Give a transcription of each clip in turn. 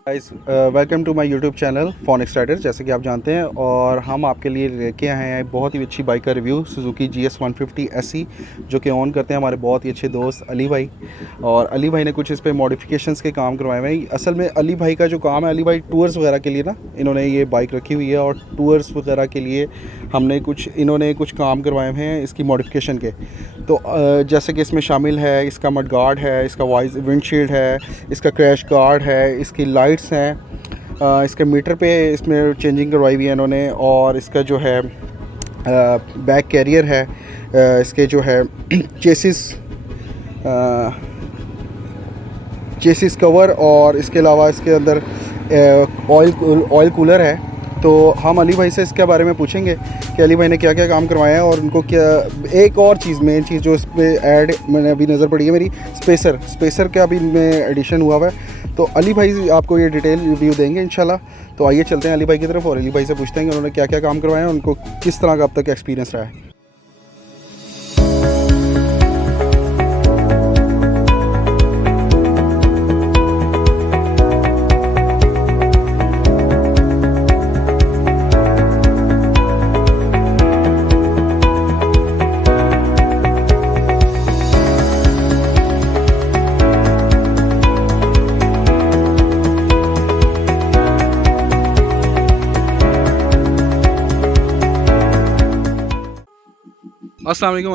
Guys welcome to my YouTube channel Phoenix rider. जैसे कि आप जानते हैं और हम आपके लिए लेके आए हैं बहुत ही अच्छी बाइक का रिव्यू सुजुकी GS150 SE जो कि ऑन करते हैं हमारे बहुत ही अच्छे दोस्त अली भाई। और अली भाई ने कुछ इस पे मॉडिफिकेशंस के काम करवाए हुए हैं। असल में अली भाई का जो काम है, अली भाई टूर्स वगैरह के लिए ना इन्होंने ये बाइक रखी हुई है और टूर्स वगैरह के लिए इन्होंने कुछ काम करवाए हुए हैं इसकी मॉडिफिकेशन के। तो जैसे कि इसमें शामिल है इसका मड गार्ड है, इसका वाइज विंडशील्ड है, इसका क्रैश गार्ड है, इसकी लाइट्स हैं, इसके मीटर पे इसमें चेंजिंग करवाई हुई है इन्होंने। और इसका जो है बैक कैरियर है, इसके जो है चेसिस कवर, और इसके अलावा इसके अंदर ऑयल कूलर है। तो हम अली भाई से इसके बारे में पूछेंगे कि अली भाई ने क्या क्या काम करवाया है और उनको क्या। एक और चीज़, मेन चीज़ जो इसमें ऐड मैंने अभी नज़र पड़ी है मेरी, स्पेसर का भी इनमें एडिशन हुआ है। तो अली भाई आपको ये डिटेल रिव्यू देंगे इंशाल्लाह। तो आइए चलते हैं अली भाई की तरफ और अली भाई से पूछते हैं कि उन्होंने क्या क्या काम करवाया है, उनको किस तरह का अब तक एक्सपीरियंस रहा है। अस्सलाम वालेकुम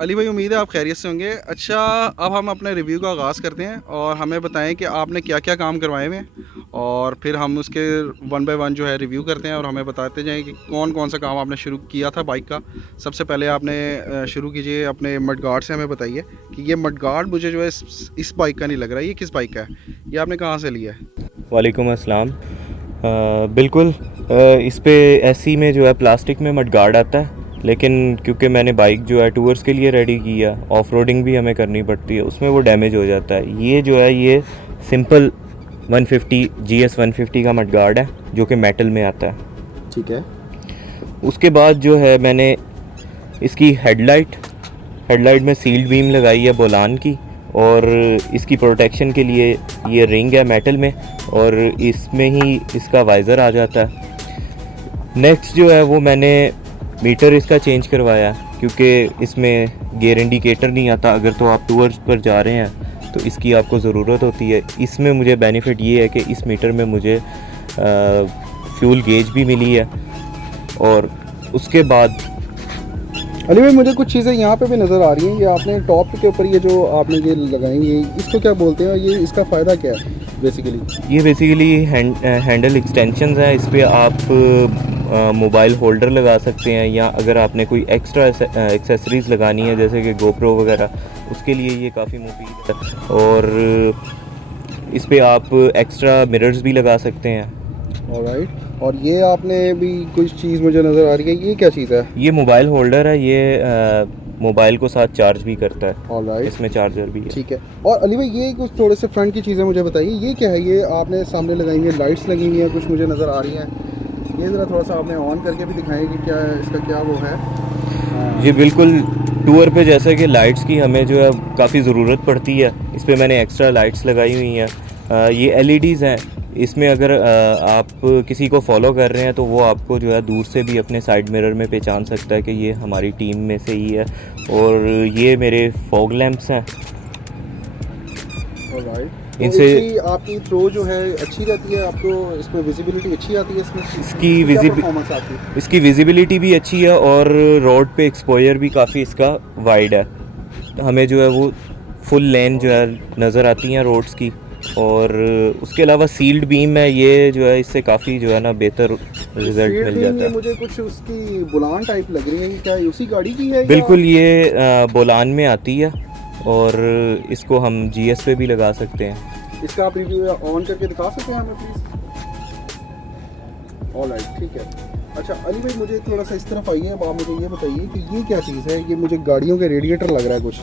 अली भाई उम्मीद है आप खैरियत से होंगे। अच्छा, अब हम अपने रिव्यू का आगाज़ करते हैं और हमें बताएं कि आपने क्या क्या काम करवाए हुए हैं और फिर हम उसके वन बाय वन जो है रिव्यू करते हैं और हमें बताते जाएं कि कौन कौन सा काम आपने शुरू किया था बाइक का। सबसे पहले आपने शुरू कीजिए अपने मड गार्ड से। हमें बताइए कि ये मड गार्ड मुझे जो है इस बाइक का नहीं लग रहा है, ये किस बाइक का है, ये आपने कहाँ से लिया है? वालेकुम अस्सलाम। बिल्कुल, इस पे एसई में जो है प्लास्टिक में मड गार्ड आता है, लेकिन क्योंकि मैंने बाइक जो है टूर्स के लिए रेडी की है, ऑफ रोडिंग भी हमें करनी पड़ती है, उसमें वो डैमेज हो जाता है। ये जो है ये सिंपल 150 GS150 का मड गार्ड है जो कि मेटल में आता है। ठीक है। उसके बाद जो है मैंने इसकी हेडलाइट में सील्ड बीम लगाई है बोलान की, और इसकी प्रोटेक्शन के लिए ये रिंग है मेटल में, और इसमें ही इसका वाइज़र आ जाता है। नेक्स्ट जो है वो मैंने मीटर इसका चेंज करवाया, क्योंकि इसमें गियर इंडिकेटर नहीं आता। अगर तो आप टूर्स पर जा रहे हैं तो इसकी आपको ज़रूरत होती है। इसमें मुझे बेनिफिट ये है कि इस मीटर में मुझे फ्यूल गेज भी मिली है। और उसके बाद अली भाई मुझे कुछ चीज़ें यहाँ पे भी नज़र आ रही हैं। ये आपने टॉप के ऊपर ये जो आपने ये लगाई है, इसको क्या बोलते हैं, ये इसका फ़ायदा क्या है बेसिकली? ये बेसिकली हैंडल एक्सटेंशंस हैं। इस पर आप मोबाइल होल्डर लगा सकते हैं, या अगर आपने कोई एक्स्ट्रा एक्सेसरीज़ लगानी है जैसे कि गोप्रो वगैरह, उसके लिए ये काफ़ी मुफीद है। और इस पे आप एक्स्ट्रा मिरर्स भी लगा सकते हैं। ऑलराइट। और ये आपने भी कुछ चीज़ मुझे नज़र आ रही है, ये क्या चीज़ है? ये मोबाइल होल्डर है, ये मोबाइल को साथ चार्ज भी करता है। ऑलराइट, इसमें चार्जर भी है। ठीक है। और अली भाई ये कुछ थोड़े से फ्रंट की चीज़ें मुझे बताइए, ये क्या है? ये आपने सामने लगाई हुई है, लाइट्स लगी हुई हैं कुछ मुझे नज़र आ रही हैं। ये ज़रा थोड़ा सा आपने ऑन करके भी दिखाएं कि क्या इसका क्या वो है। जी बिल्कुल, टूर पे जैसे कि लाइट्स की हमें जो है काफ़ी ज़रूरत पड़ती है। इस पे मैंने एक्स्ट्रा लाइट्स लगाई हुई हैं। ये एलईडीज़ हैं। इसमें अगर आप किसी को फॉलो कर रहे हैं तो वो आपको जो है दूर से भी अपने साइड मिरर में पहचान सकता है कि ये हमारी टीम में से ही है। और ये मेरे फॉग लैंप्स हैं। ऑलराइट। इनसे आपकी थ्रो जो है अच्छी रहती है, आपको इसमें विजिबिलिटी अच्छी आती है इसमें? इसकी विजिबिलिटी भी अच्छी है, और रोड पे एक्सपोजर भी काफ़ी इसका वाइड है। हमें जो है वो फुल लेन जो है नज़र आती हैं रोड्स की। और उसके अलावा सील्ड बीम है, ये जो है इससे काफ़ी जो है ना बेहतर रिजल्ट मिल जाता है। मुझे कुछ उसकी बुलान टाइप लग रही है, क्या उसी गाड़ी की है? बिल्कुल, ये बोलान में आती है, और इसको हम GS पे भी लगा सकते हैं। इसका आप रिव्यू ऑन करके दिखा सकते हैं हमें प्लीज़? ऑलराइट, ठीक है। अच्छा अली भाई मुझे थोड़ा सा इस तरफ आइए। अब आप मुझे ये बताइए कि ये क्या चीज़ है? ये मुझे गाड़ियों के रेडिएटर लग रहा है कुछ,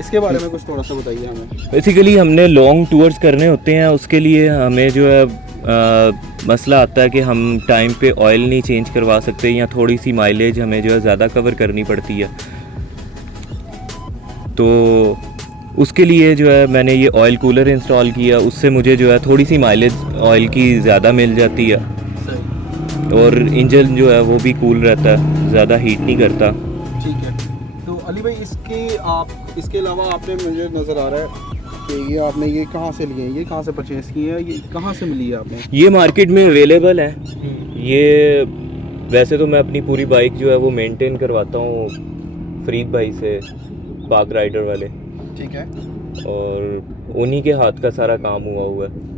इसके बारे में कुछ थोड़ा सा बताइए हमें। बेसिकली हमने लॉन्ग टूर्स करने होते हैं, उसके लिए हमें जो है मसला आता है कि हम टाइम पे ऑयल नहीं चेंज करवा सकते, या थोड़ी सी माइलेज हमें जो है ज़्यादा कवर करनी पड़ती है। तो उसके लिए जो है मैंने ये ऑयल कूलर इंस्टॉल किया, उससे मुझे जो है थोड़ी सी माइलेज ऑयल की ज़्यादा मिल जाती है सही। और इंजन जो है वो भी कूल रहता है, ज़्यादा हीट नहीं करता। ठीक है। तो अली भाई इसके अलावा आपने मुझे नज़र आ रहा है कि ये आपने ये कहाँ से लिए हैं, ये कहाँ से परचेज़ किए हैं, ये कहाँ से मिली है आपने? ये मार्केट में अवेलेबल है। ये वैसे तो मैं अपनी पूरी बाइक जो है वो मेंटेन करवाता हूँ फरीद भाई से, पाक राइडर वाले, ठीक है। और उन्हीं के हाथ का सारा काम हुआ है।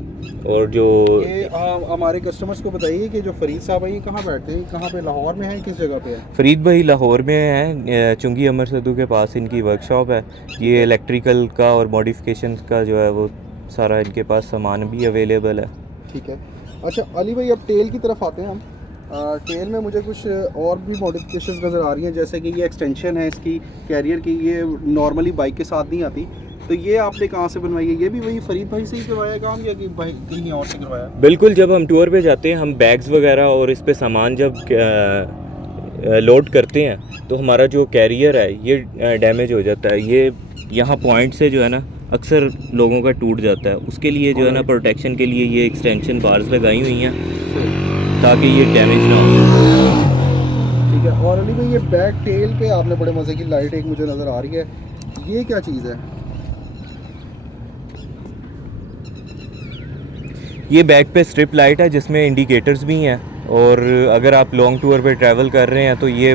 और जो ये हमारे कस्टमर्स को बताइए कि जो फरीद साहब हैं ये कहाँ बैठते हैं, कहाँ पे, लाहौर में हैं, किस जगह पे है? फरीद भाई लाहौर में हैं, चुंगी अमर सदू के पास इनकी वर्कशॉप है। ये इलेक्ट्रिकल का और मॉडिफिकेशन का जो है वो सारा इनके पास सामान भी अवेलेबल है। ठीक है। अच्छा अली भाई, अब टेल की तरफ आते हैं हम। टेल में मुझे कुछ और भी मॉडिफिकेशंस नज़र आ रही हैं, जैसे कि ये एक्सटेंशन है इसकी कैरियर की, ये नॉर्मली बाइक के साथ नहीं आती, तो ये आपने कहाँ से बनवाई है? ये भी वही फरीद भाई से ही करवाया काम या कि भाई कहीं और से करवाया? बिल्कुल, जब हम टूर पे जाते हैं, हम बैग्स वगैरह और इस पे सामान जब लोड करते हैं तो हमारा जो कैरियर है ये डैमेज हो जाता है। ये यहाँ पॉइंट से जो है ना अक्सर लोगों का टूट जाता है। उसके लिए जो है ना प्रोटेक्शन के लिए ये एक्सटेंशन बार्स लगाई हुई हैं ताकि ये डैमेज ना हो। ठीक है। और अली भाई, ये बैक टेल पे आपने बड़े मज़े की लाइट एक मुझे नज़र आ रही है, ये क्या चीज़ है? ये बैक पे स्ट्रिप लाइट है जिसमें इंडिकेटर्स भी हैं, और अगर आप लॉन्ग टूर पे ट्रैवल कर रहे हैं तो ये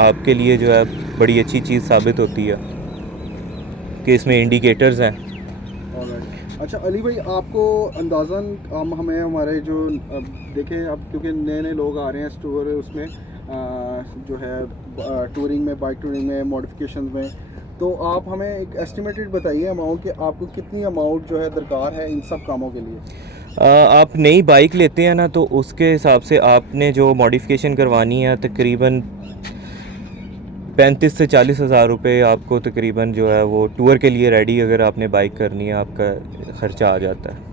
आपके लिए जो है बड़ी अच्छी चीज़ साबित होती है कि इसमें इंडिकेटर्स हैं। Alright. अच्छा अली भाई, आपको अंदाज़न हमें हमारे जो देखें अब, क्योंकि नए नए लोग आ रहे हैं टूर उसमें जो है टूरिंग में, बाइक टूरिंग में, मॉडिफिकेशन में, तो आप हमें एक एस्टिमेटेड बताइए अमाउंट कि आपको कितनी अमाउंट जो है दरकार है इन सब कामों के लिए? आप नई बाइक लेते हैं ना तो उसके हिसाब से आपने जो मॉडिफिकेशन करवानी है तकरीबन 35 से 40 हज़ार रुपये आपको तकरीबन जो है वो टूर के लिए रेडी अगर आपने बाइक करनी है आपका ख़र्चा आ जाता है।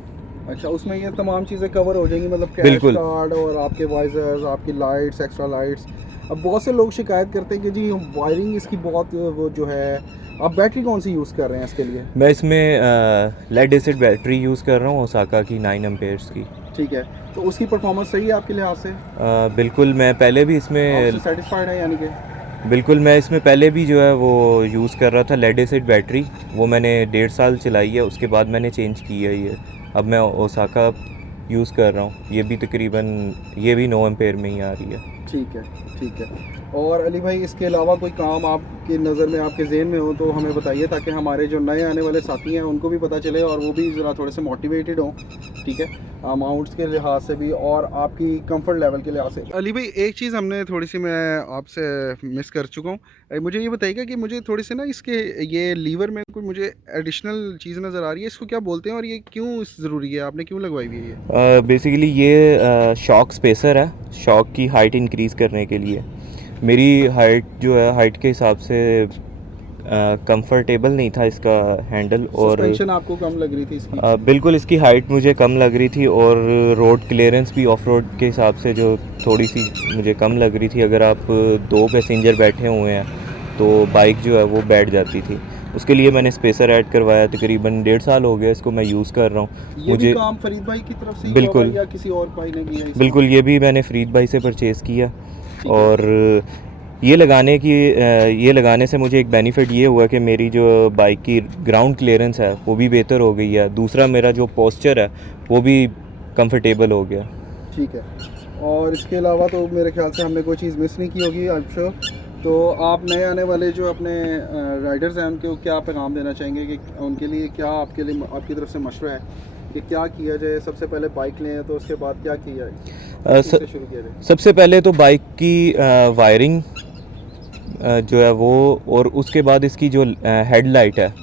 अच्छा, उसमें ये तमाम चीज़ें कवर हो जाएंगी, मतलब कैश बिल्कुल। कार्ड और आपके वाइजर्स, आपकी लाइट्स, एक्स्ट्रा लाइट्स। अब बहुत से लोग शिकायत करते हैं कि जी वायरिंग इसकी बहुत वो जो है, आप बैटरी कौन सी यूज़ कर रहे हैं इसके लिए? मैं इसमें लेड एसिड बैटरी यूज़ कर रहा हूँ ओसाका की 9 एम्पेयर्स की। ठीक है। तो उसकी परफॉर्मेंस सही है आपके लिहाज से? बिल्कुल, मैं पहले भी इसमें सेटिस्फाइड है यानी कि? बिल्कुल, मैं इसमें पहले भी जो है वो यूज़ कर रहा था लेड एसिड बैटरी, वो मैंने 1.5 साल चलाई है, उसके बाद मैंने चेंज की है ये। अब मैं ओसाका यूज़ कर रहा हूँ, ये भी तकरीबन ये भी 9 एम्पेयर में ही आ रही है। ठीक है, ठीक है। और अली भाई, इसके अलावा कोई काम आपकी नज़र में, आपके जहन में हो तो हमें बताइए, ताकि हमारे जो नए आने वाले साथी हैं उनको भी पता चले और वो भी ज़रा थोड़े से मोटिवेटेड हों। ठीक है, अमाउंट्स के लिहाज से भी और आपकी कंफर्ट लेवल के लिहाज से। अली भाई, एक चीज़ हमने थोड़ी सी मैं आपसे मिस कर चुका हूँ, मुझे ये बताइएगा कि मुझे थोड़ी सी ना इसके ये लीवर में कोई मुझे एडिशनल चीज़ नज़र आ रही है, इसको क्या बोलते हैं और ये क्यों ज़रूरी है, आपने क्यों लगवाई हुई है ये? बेसिकली ये शॉक स्पेसर है, शॉक की हाइट इंक्रीज़ करने के लिए। मेरी हाइट जो है हाइट के हिसाब से कंफर्टेबल नहीं था इसका हैंडल, और सस्पेंशन आपको कम लग रही थी इसकी? बिल्कुल, इसकी हाइट मुझे कम लग रही थी और रोड क्लियरेंस भी ऑफ रोड के हिसाब से जो थोड़ी सी मुझे कम लग रही थी। अगर आप 2 पैसेंजर बैठे हुए हैं तो बाइक जो है वो बैठ जाती थी। उसके लिए मैंने स्पेसर ऐड करवाया, तकरीबन 1.5 साल हो गया इसको मैं यूज़ कर रहा हूँ। ये भी काम फरीद भाई की तरफ से ही बिल्कुल हुआ या किसी और भाई ने किया इसको? बिल्कुल, ये भी मैंने फरीद भाई से परचेज़ किया, और ये लगाने से मुझे एक बेनिफिट ये हुआ कि मेरी जो बाइक की ग्राउंड क्लियरेंस है वो भी बेहतर हो गई है। दूसरा, मेरा जो पोस्चर है वो भी कंफर्टेबल हो गया। ठीक है। और इसके अलावा तो मेरे ख्याल से हमने कोई चीज़ मिस नहीं की होगी, आई एम श्योर। तो आप नए आने वाले जो अपने राइडर्स हैं उनको क्या पैगाम देना चाहेंगे कि उनके लिए क्या आपके लिए आपकी तरफ से मशवरा है कि क्या किया जाए? सबसे पहले बाइक लें तो उसके बाद क्या किया जाए, शुरू किया जाए? सबसे पहले तो बाइक की वायरिंग जो है वो, और उसके बाद इसकी जो हेडलाइट है।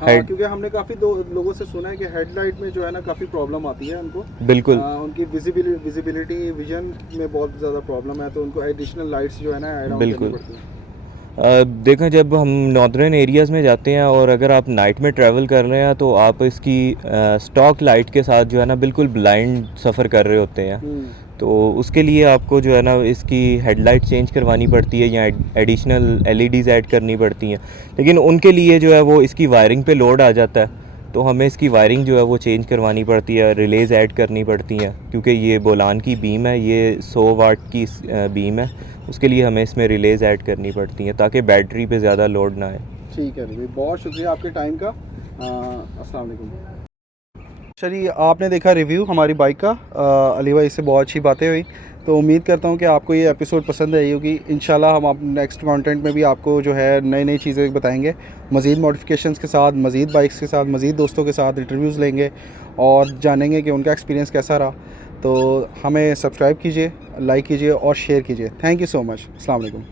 हाँ, क्योंकि हमने काफ़ी लोगों से सुना है कि हेडलाइट में जो है ना काफ़ी प्रॉब्लम आती है उनको। बिल्कुल। उनकी विजिबिलिटी विजन में बहुत ज़्यादा प्रॉब्लम है, तो उनको एडिशनल लाइट्स जो है ना ऐड ऑन करनी बिल्कुल। पड़ती हैं। देखें, जब हम नॉर्दर्न एरियाज़ में जाते हैं और अगर आप नाइट में ट्रैवल कर रहे हैं तो आप इसकी स्टॉक लाइट के साथ जो है ना बिल्कुल ब्लाइंड सफ़र कर रहे होते हैं। तो उसके लिए आपको जो है ना इसकी हेडलाइट चेंज करवानी पड़ती है या एडिशनल एलईडीज़ ऐड करनी पड़ती हैं, लेकिन उनके लिए जो है वो इसकी वायरिंग पे लोड आ जाता है, तो हमें इसकी वायरिंग जो है वो चेंज करवानी पड़ती है, रिलेज़ ऐड करनी पड़ती हैं, क्योंकि ये बोलान की बीम है, ये 100 वाट की बीम है, उसके लिए हमें इसमें रिलेज़ ऐड करनी पड़ती हैं ताकि बैटरी पे ज़्यादा लोड ना आए। ठीक है भाई, बहुत शुक्रिया आपके टाइम का। अस्सलाम वालेकुम। चलिए, आपने देखा रिव्यू हमारी बाइक का। अली भाई से बहुत अच्छी बातें हुई, तो उम्मीद करता हूँ कि आपको ये एपिसोड पसंद आई होगी। इंशाल्लाह हम आप नेक्स्ट कंटेंट में भी आपको जो है नई नई चीज़ें बताएंगे, मज़ीद मॉडिफिकेशंस के साथ, मज़ीद बाइक्स के साथ, मज़ीद दोस्तों के साथ इंटरव्यूज़ लेंगे और जानेंगे कि उनका एक्सपीरियंस कैसा रहा। तो हमें सब्सक्राइब कीजिए, लाइक कीजिए और शेयर कीजिए। Thank you so much. अस्सलाम वालेकुम।